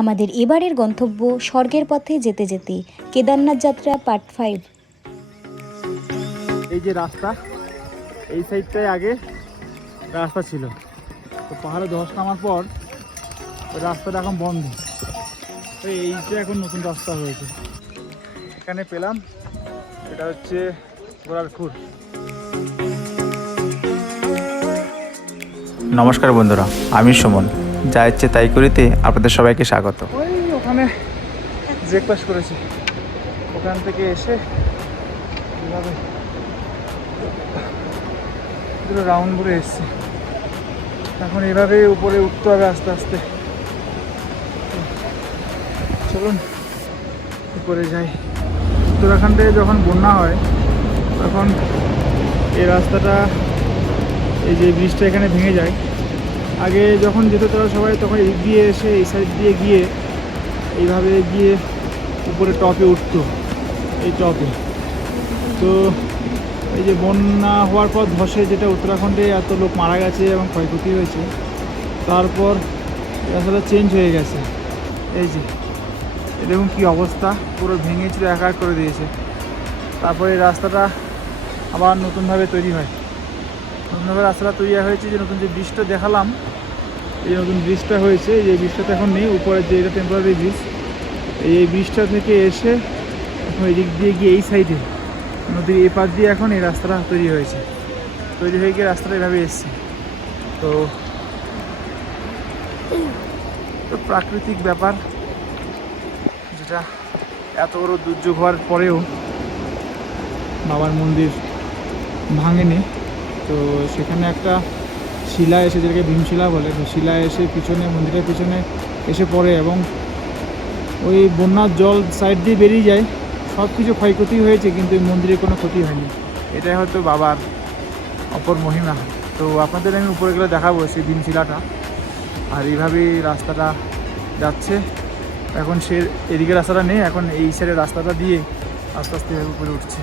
আমাদের এবারের গন্তব্য স্বর্গের পথে যেতে যেতে কেদারনাথ যাত্রা পার্ট 5। এই যে রাস্তা, এই সাইডটায় আগে রাস্তা ছিল, তো পাহাড়ে ধস নামার পর ওই রাস্তাটা এখন বন্ধ, তো এইটা এখন নতুন রাস্তা হয়েছে। এখানে পেলাম, এটা হচ্ছে গোড়ার খুর। নমস্কার বন্ধুরা, আমি সুমন। যা ইচ্ছে তাই করিতে আপনাদের সবাইকে স্বাগত। ওই ওখানে ব্রেকফাস্ট করেছি, ওখান থেকে এসে এভাবে পুরো রাউন্ড ঘুরে এসেছি। এখন এভাবে উপরে উঠতে হবে আস্তে আস্তে। চলুন উপরে যাই। উত্তরাখণ্ডে যখন বন্যা হয় তখন এই রাস্তাটা, এই যে ব্রিজটা এখানে ভেঙে যায়। আগে যখন যেত তারা সবাই, তখন এই দিয়ে এসে এই সাইড দিয়ে গিয়ে এইভাবে গিয়ে উপরে টপে উঠতো, এই টপে। তো এই যে বন্যা হওয়ার পর ধসে যেটা উত্তরাখণ্ডে এত লোক মারা গেছে এবং ক্ষয়ক্ষতি হয়েছে, তারপর রাস্তাটা চেঞ্জ হয়ে গেছে। এই যে এরকম কী অবস্থা, পুরো ভেঙেছিল, একাকার করে দিয়েছে। তারপরে এই রাস্তাটা আবার নতুনভাবে তৈরি হয়। নতুনভাবে রাস্তাটা তৈরি হয়েছে, যে নতুন যে ব্রিজটা দেখালাম, এই নতুন ব্রিজটা হয়েছে। এই ব্রিজটা তো এখন নেই, উপরে যে এটা টেম্পোরারি ব্রিজ, এই ব্রিজটা থেকে এসে এখন এই দিক দিয়ে গিয়ে এই সাইডে নদীর এপার দিয়ে এখন এই রাস্তাটা তৈরি হয়েছে। তৈরি হয়ে গিয়ে রাস্তাটা এভাবে এসছে। তো প্রাকৃতিক ব্যাপার, যেটা এত বড় দুর্যোগ হওয়ার পরেও বাবার মন্দির ভাঙেনি। তো সেখানে একটা শিলা এসে, যেটাকে ভীমশিলা বলে, তো শিলা এসে পিছনে, মন্দিরের পিছনে এসে পড়ে এবং ওই বন্যার জল সাইড দিয়ে বেরিয়ে যায়। সব কিছু ক্ষয়ক্ষতি হয়েছে, কিন্তু এই মন্দিরের কোনো ক্ষতি হয়নি। এটাই হয়তো বাবার অপর মহিমা। তো আপনাদের আমি উপরে গেলে দেখাবো সেই ভীমশিলাটা। আর এইভাবেই রাস্তাটা যাচ্ছে। এখন সে এদিকে রাস্তাটা নেই, এখন এই সাইডের রাস্তাটা দিয়ে আস্তে আস্তে উপরে উঠছে।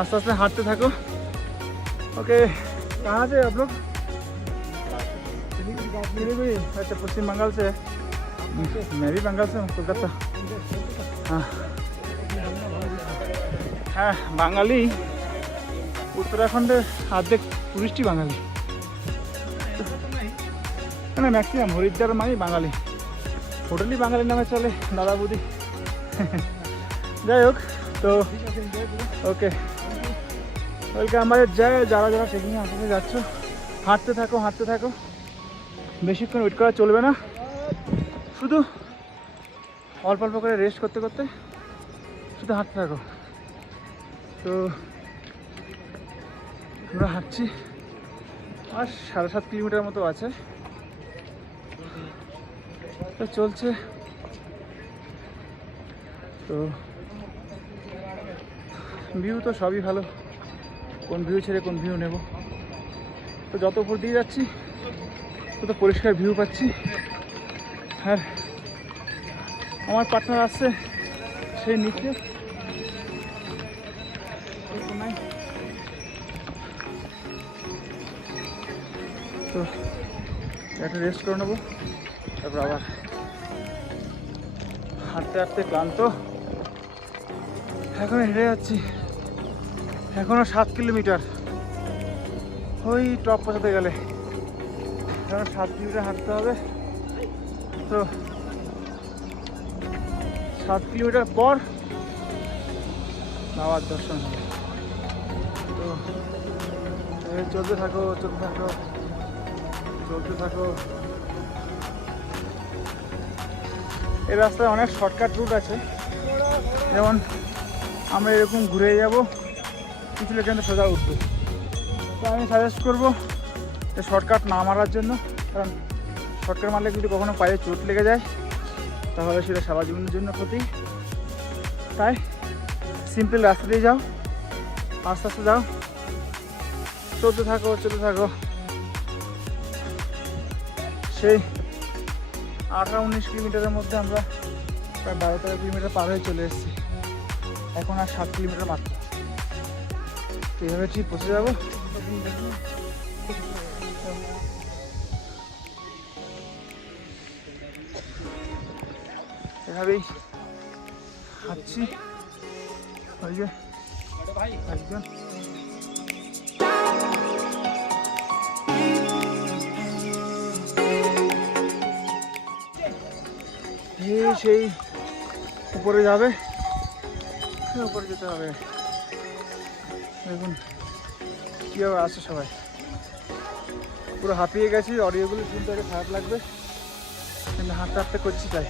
आस्ते आस्ते हांटते থাকো। ओके, कहाँ से आप लोग? सिलीगुड़ी। अच्छा, पश्चिम बंगाल से। मैं भी बंगाल से हूँ, कोलकाता। हाँ हाँ, বাঙালি। উত্তরাখণ্ডের অর্ধেক টুরিস্টই বাঙালি, না ম্যাক্সিমাম হরিদ্বার মানে বাঙালি, হোটেলই বাঙালি নামে চলে, দাদা বৌদি। যাই হোক, তো ওকে, ওয়েলকাম। আমাদের যায় যারা যারা ট্রেকিংয়ে আসতে যাচ্ছ, হাঁটতে থাকো। বেশিক্ষণ ওয়েট করা চলবে না, শুধু অল্প অল্প করে রেস্ট করতে করতে শুধু হাঁটতে থাকো। তো আমরা হাঁটছি, আর 7.5 কিলোমিটার মতো আছে, তো চলছে। তো ভিউ তো সবই ভালো, কোন ভিউ ছেড়ে কোন ভিউ নেব। তো যত উপর দিয়ে যাচ্ছি তত পরিষ্কার ভিউ পাচ্ছি। আর আমার পার্টনার আসছে সেই নিচে, তো একটা রেস্ট করে নেবো, তারপর আবার হাঁটতে হাঁটতে ক্লান্ত। এখন হেঁটে যাচ্ছি, এখনও 7 কিলোমিটার, ওই টপ পৌঁছাতে গেলে এখন 7 কিলোমিটার হাঁটতে হবে। তো 7 কিলোমিটার পর বাবার দর্শন হবে। তো চলতে থাকো। এই রাস্তায় অনেক শর্টকাট রুট আছে, যেমন আমরা এরকম ঘুরে যাব, কিছু এখান থেকে সোজা উঠবো। তো আমি সাজেস্ট করবো যে শর্টকাট না মারার জন্য, কারণ শর্টকাট মারলে যদি কখনো পায়ে চোট লেগে যায় তাহলে সেটা সারা জীবনের জন্য ক্ষতি। তাই সিম্পল রাস্তা দিয়ে যাও, আস্তে আস্তে যাও, চলতে থাকো। সেই 18-19 কিলোমিটারের মধ্যে আমরা প্রায় 12-13 কিলোমিটার পার হয়ে চলে এসেছি, এখন আর 7 কিলোমিটার মাত্র। তো এইভাবে ঠিক পৌঁছে যাবো। এভাবেই হাঁটছি। ওই যে একজন সেই উপরে যাবে, উপরে যেতে হবে। দেখুন কীভাবে আসছে সবাই, পুরো হাঁপিয়ে গেছি। অডিওগুলো শুনতে আগে খারাপ লাগবে, কিন্তু হাঁটতে করছি তাই।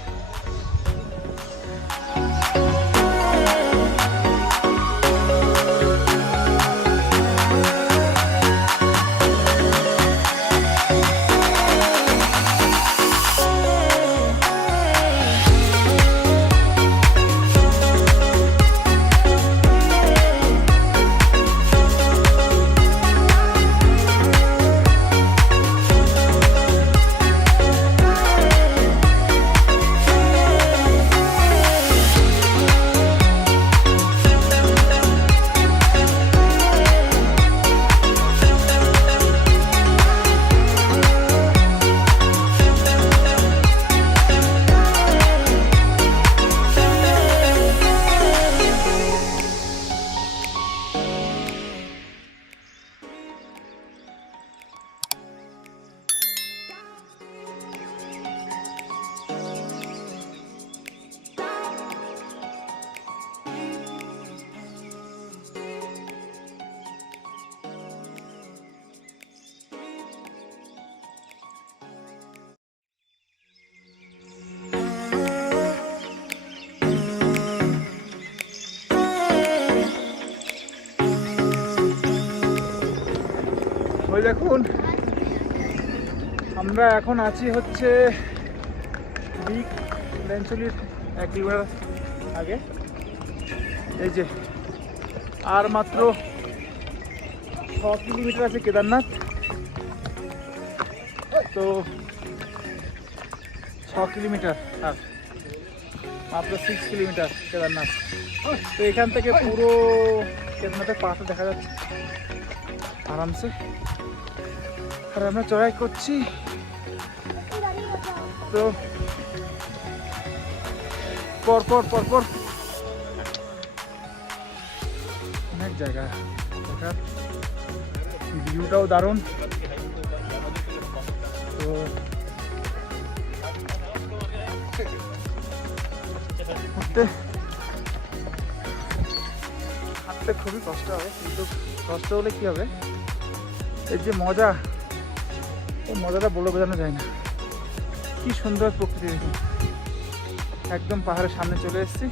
ওই দেখুন, আমরা এখন আছি হচ্ছে বিগ লেঞ্চলির 1 কিলোমিটার আগে। এই যে আর মাত্র 6 কিলোমিটার আছে কেদারনাথ। তো 6 কিলোমিটার আর মাত্র 6 কিলোমিটার কেদারনাথ। তো এখান থেকে পুরো কেদারনাথের পাহাড়টা দেখা যাচ্ছে আরামসে। আর আমরা চড়াই করছি। তো পর অনেক জায়গা দেখার, ভিউটাও দারুণ। তো হাঁটতে খুবই কষ্ট হবে, কিন্তু কষ্ট হলে কি হবে, এর যে মজা, এই মজাটা বলে বোঝানো যায় না। কি সুন্দর প্রকৃতি দেখুন, একদম পাহাড়ের সামনে চলে এসেছি।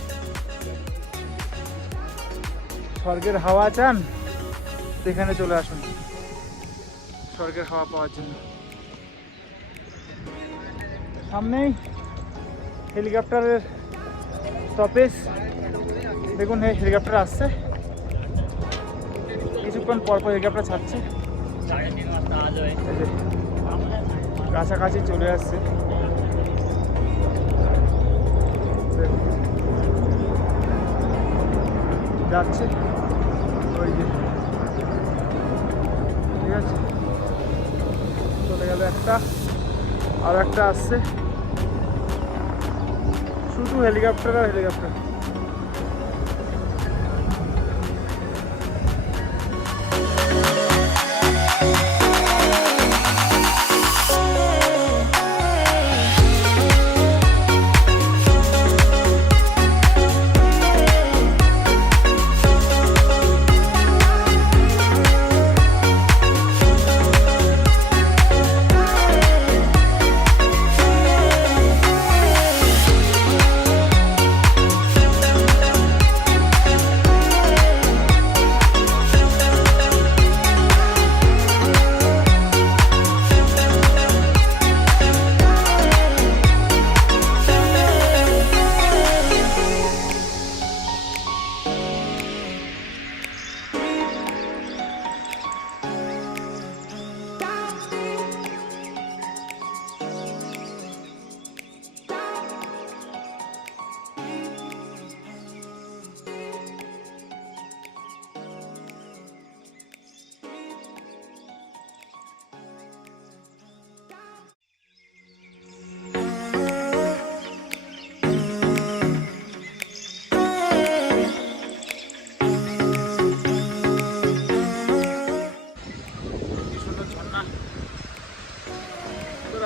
স্বর্গের হাওয়া চান, সেখানে চলে আসুন স্বর্গের হাওয়া পাওয়ার জন্য। সামনেই হেলিকপ্টারের স্টপেজ, দেখুন এই হেলিকপ্টার আসছে, কিছুক্ষণ পরপর হেলিকপ্টার ছাড়ছে। এই যে কাছাকাছি চলে আসছে, যাচ্ছে ওই যে, ঠিক আছে চলে গেল একটা, আর একটা আসছে, শুধু হেলিকপ্টার আর হেলিকপ্টার।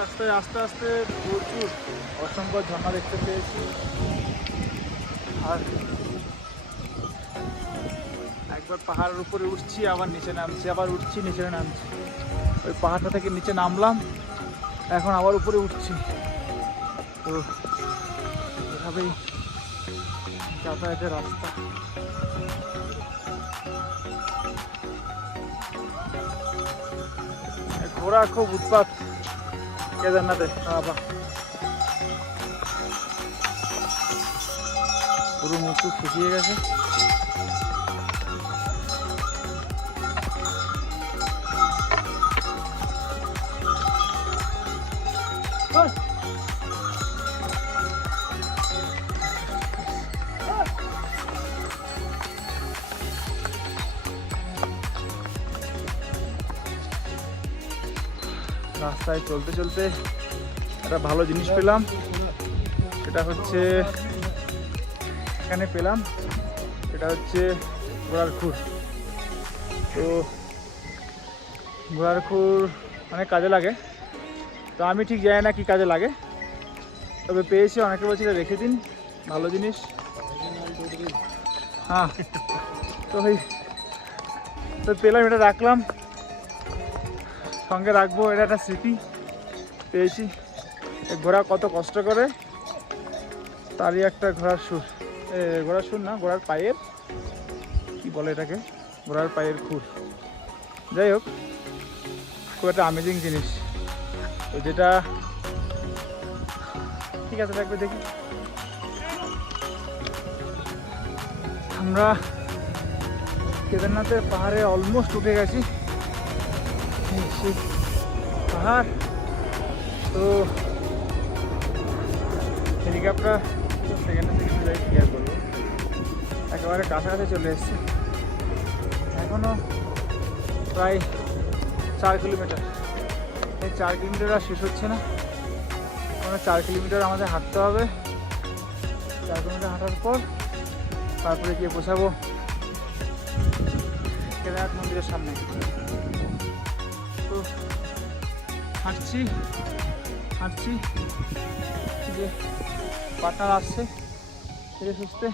রাস্তায় আস্তে আস্তে প্রচুর অসংখ্য ঝর্ণা দেখতে পেয়েছি। আর একবার পাহাড়ের উপরে উঠছি, আবার নিচে নামছি, আবার উঠছি নিচে নামছি। ওই পাহাড়টা থেকে নিচে নামলাম, এখন আবার উপরে উঠছি। তো এভাবেই যাতায়াতের রাস্তা। ঘোড়া খুব উৎপাত কেদারনাথে, বাবা পুরো মুখ শুকিয়ে গেছে। রাস্তায় চলতে চলতে একটা ভালো জিনিস পেলাম, সেটা হচ্ছে এখানে পেলাম, এটা হচ্ছে ঘোড়ার খুর। তো ঘোড়ার খুর অনেক কাজে লাগে, তো আমি ঠিক জানি না কি কাজে লাগে, তবে পেয়েছি। অনেকে বলছিল রেখে দিন, ভালো জিনিস। হ্যাঁ, তো পেলাম, এটা রাখলাম, সঙ্গে রাখবো, এটা একটা স্মৃতি পেয়েছি। ঘোড়া কত কষ্ট করে, তারই একটা ঘোড়ার সুর, ঘোড়ার সুর না, ঘোড়ার পায়ের, কি বলে এটাকে, ঘোড়ার পায়ের খুর। যাই হোক, খুব একটা আমেজিং জিনিস। তো যেটা ঠিক আছে থাকবে, দেখি। আমরা কেদারনাথের পাহাড়ে অলমোস্ট উঠে গেছি, পাহাড়। তো হেলিকপ্টার সেকেন্ডে যাই ক্লিয়ার করবো, একেবারে কাছাকাছি চলে এসেছি। এখনও প্রায় 4 কিলোমিটার। এই 4 কিলোমিটার আর শেষ হচ্ছে না, এখনো 4 কিলোমিটার আমাদের হাঁটতে হবে। 4 কিলোমিটার হাঁটার পর তারপরে গিয়ে পৌঁছাবো কেদারনাথ মন্দিরের সামনে। তো হাঁটছি যে পার্টনার আসছে ধীরে সুস্থে।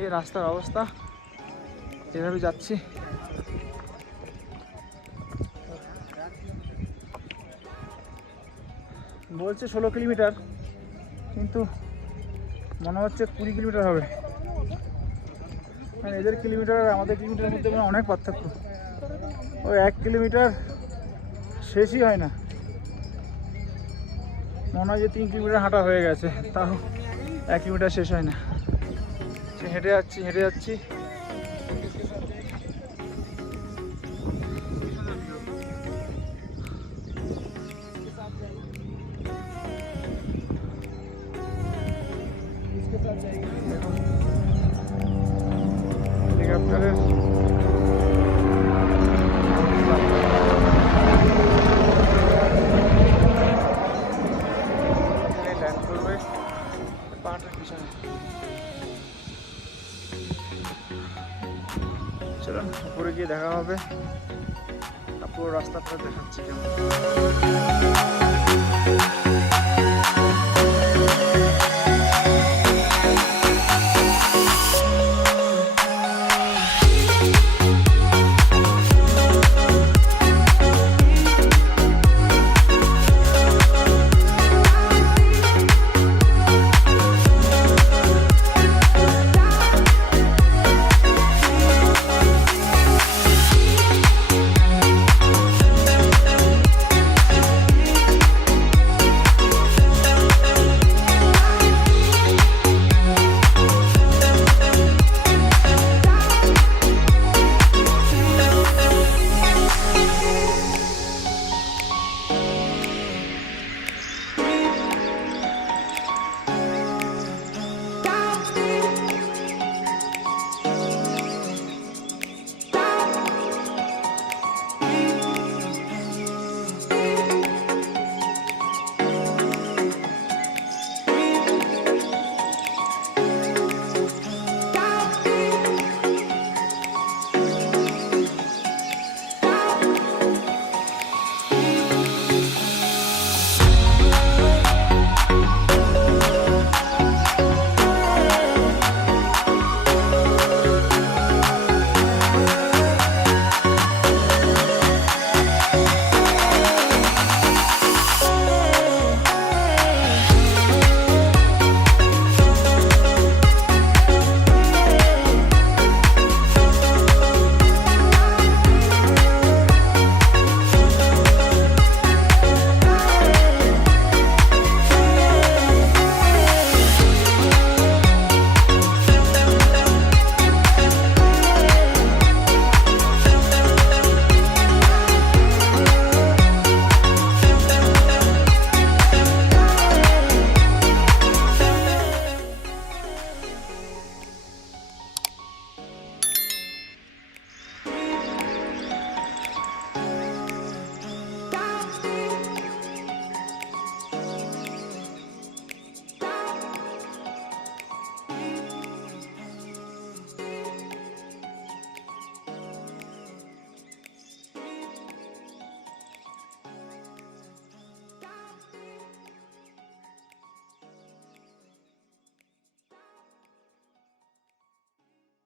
এই রাস্তার অবস্থা, যেভাবে যাচ্ছি বলছে 16 কিলোমিটার, কিন্তু মনে হচ্ছে 20 কিলোমিটার হবে। মানে এদের কিলোমিটার আর আমাদের কিলোমিটারের মধ্যে অনেক পার্থক্য। ওই 1 কিলোমিটার শেষই হয় না, মনে হয় যে 3 কিলোমিটার হাঁটা হয়ে গেছে, তাও 1 কিলোমিটার শেষ হয় না। সে হেঁটে যাচ্ছি হেলিকপ্টারের ল্যান্ড করবে পাহাড়ের পিছনে। চলুন উপরে গিয়ে দেখা হবে, পুরো রাস্তাটা দেখাচ্ছি কেমন।